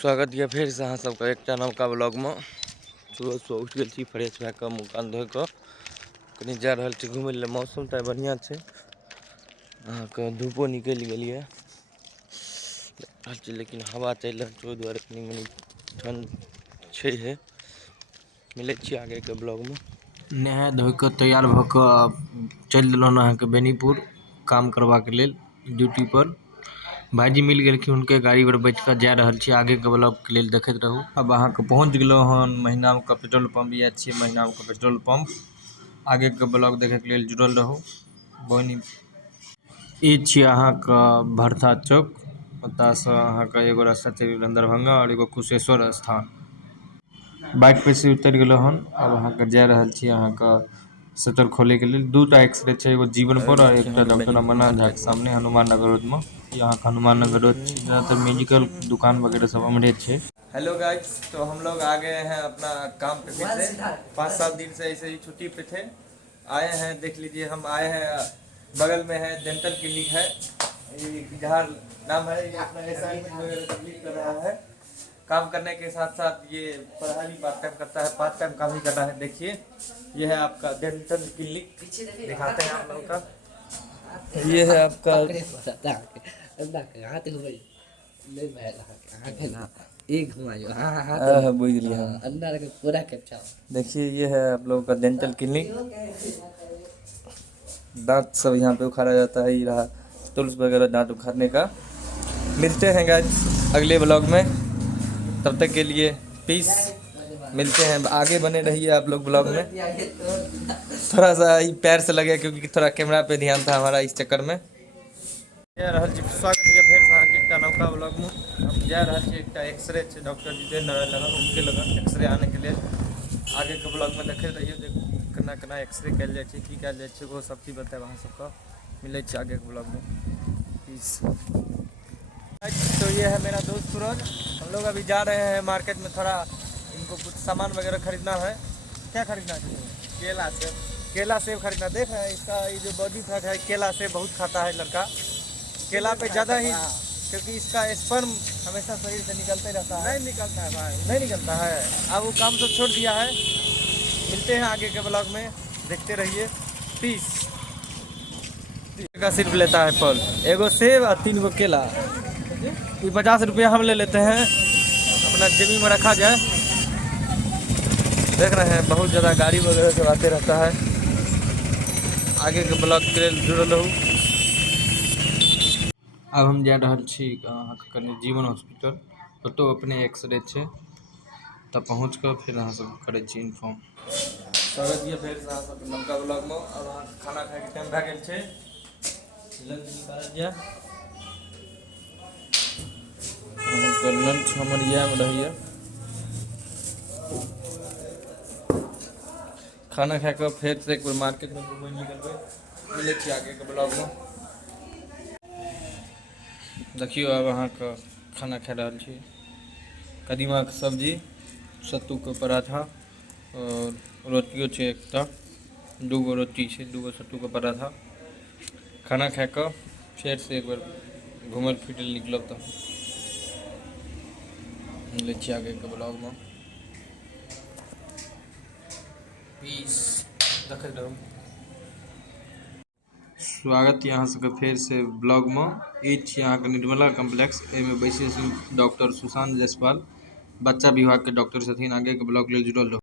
स्वागत है फिर से अहाँ सबके एकटा नवका ब्लॉग में। सुबह उठ गए छी, फ्रेश भए कऽ मुँह कान धो कऽ कनी जा रहल छी घूमय लेल। मौसम तऽ बढ़िया छै, अहाँके धूपो निकलि गेल ये, लेकिन हवा चलि रहल छै, ओहि दुआरे कनी मनी ठंड छै। मिलै छी आगे के ब्लॉग में। नहा धो कऽ तैयार भऽ कऽ चलि देलहुँ अहाँके बेनीपुर काम करबाक लेल ड्यूटी पर। भाईजी मिल गेलखिन, हुनके गाड़ी पर बैठ कऽ जा रहल छी आगे के ब्लॉग के लेल, देखैत रहू। अब अहाँके पहुँच गेलहुँ हन महिनाम के पेट्रोल पंप, या छियै महिनाम के पेट्रोल पंप। आगे के ब्लॉग देखे के लेल जुड़ल रहू। बनी ई छियै अहाँके भरथा चौक, ओतयसँ अहाँके एगो रास्ता चलि गेल दरभंगा और एगो कुशेश्वर स्थान। बाइक पे से उतरि गेलहुँ हन, अब अहाँके जा रहल छी अहाँके शटर खोले के लेल। दूटा एक्सरे छै, एगो जीवनपुर और एकटा डॉक्टर बेनीपुर अमरनाथ झा मार्केट के में। सामने हनुमान नगर रोड में। यहाँ का हनुमान नगर रोड छै, ज्यादातर मेडिकल दुकान वगैरह सब हमरे छै। हेलो गाइस, तो हम लोग आ गए हैं अपना काम पे फिर से। 5-7 दिन से ऐसे ही छुट्टी पे थे, आए हैं। देख लीजिए, हम आए हैं, बगल में है डेंटल क्लिनिक है, जहाँ नाम है, ये अपना असाइनमेंट वगैरह कंप्लीट कर रहा है। काम करने के साथ साथ ये पढ़ाई भी पार्ट टाइम करता है, पार्ट टाइम काम ही कर रहा है। देखिए, ये है आपका डेंटल क्लिनिक, दिखाते हैं आप लोगों का। ये है आपका देखिए, ये है आप लोगों का डेंटल क्लिनिक। दांत सब यहाँ पे उखाड़ा जाता है, ये रहा टूल्स वगैरह दांत उखाड़ने का। मिलते हैं गाइस अगले ब्लॉग में, तब तक के लिए पीस। मिलते हैं, आगे बने रहिए आप लोग ब्लॉग में। थोड़ा सा ही पैर से लगे क्योंकि थोड़ा कैमरा पे ध्यान था हमारा, इस चक्कर में। स्वागत है फिर से अहाँके एकटा नवका ब्लॉग में। हम जा रहल छी, एकटा एक्सरे छै डॉक्टर जितेंद्र लगन, उनके लगन एक्सरे आने के लिए। आगे के ब्लॉग में देखते रहिए, केना केना एक्सरे कल जाए, की कल जाए, वो सब चीज बताएब अहाँ सबके। मिले छी आगे के ब्लॉग में। पीस। तो ये है मेरा दोस्त सूरज। हम लोग अभी जा रहे हैं मार्केट में, थोड़ा इनको कुछ सामान वगैरह खरीदना है। क्या खरीदना है? केला सेब। केला सेब खरीदना। देख रहे हैं इसका ये जो बॉडी फैट है, केला सेब बहुत खाता है लड़का। केला पे ज़्यादा ही, क्योंकि इसका स्पर्म हमेशा शरीर से निकलते रहता है। नहीं निकलता है भाई, नहीं निकलता है। अब वो काम तो छोड़ दिया है। मिलते हैं आगे के ब्लॉग में, देखते रहिए। पीस। का सिर्फ लेता है फल, एगो सेब और 3 गो केला। ये 50 रुपया हम ले लेते हैं, अपना जेबी में रखा जाए। देख रहे हैं बहुत ज़्यादा गाड़ी वगैरह सब आते रहता है। आगे के ब्लॉग के लिए जुड़ल रहू। अब हम जा रहल छी अहाँके कनि जीवन हॉस्पिटल, ओतौ अपने एक्सरे छै, तब पहुँच कऽ फिर अहाँ सब करै छी इन्फॉर्म। स्वागत है फिर से अहाँ सबके नवका ब्लॉग में। अब अहाँके खाना खाए के टाइम भए गेल छै, लंच निकालल जाए। अहाँके लंच हमर इएह में रहैए। खाना खा कऽ फेर से एक बेर मार्केट में घूमय निकलबै। मिलै छी आगे के ब्लॉग में। देखियो, अब अहाँके खाना खा रहल छी, कदीमा के सब्जी, सत्तू के पराठा और रोटियो छै एकटा, 2 गो रोटी छै, 2 गो सत्तू के पराठा। खाना खा कऽ फेर से एक बेर घूमल फिरल निकलब, तऽ मिलै छी आगे के ब्लॉग में। पीस। देखैत रहू। स्वागत है अहाँ सबके फेर से ब्लॉग में। ई छी अहाँके निर्मला कॉम्प्लेक्स, एहिमे बैसै छै डॉक्टर सुशांत जायसवाल, बच्चा विभाग के डॉक्टर छथिन। आगे के ब्लॉग लेल जुड़ल रहू।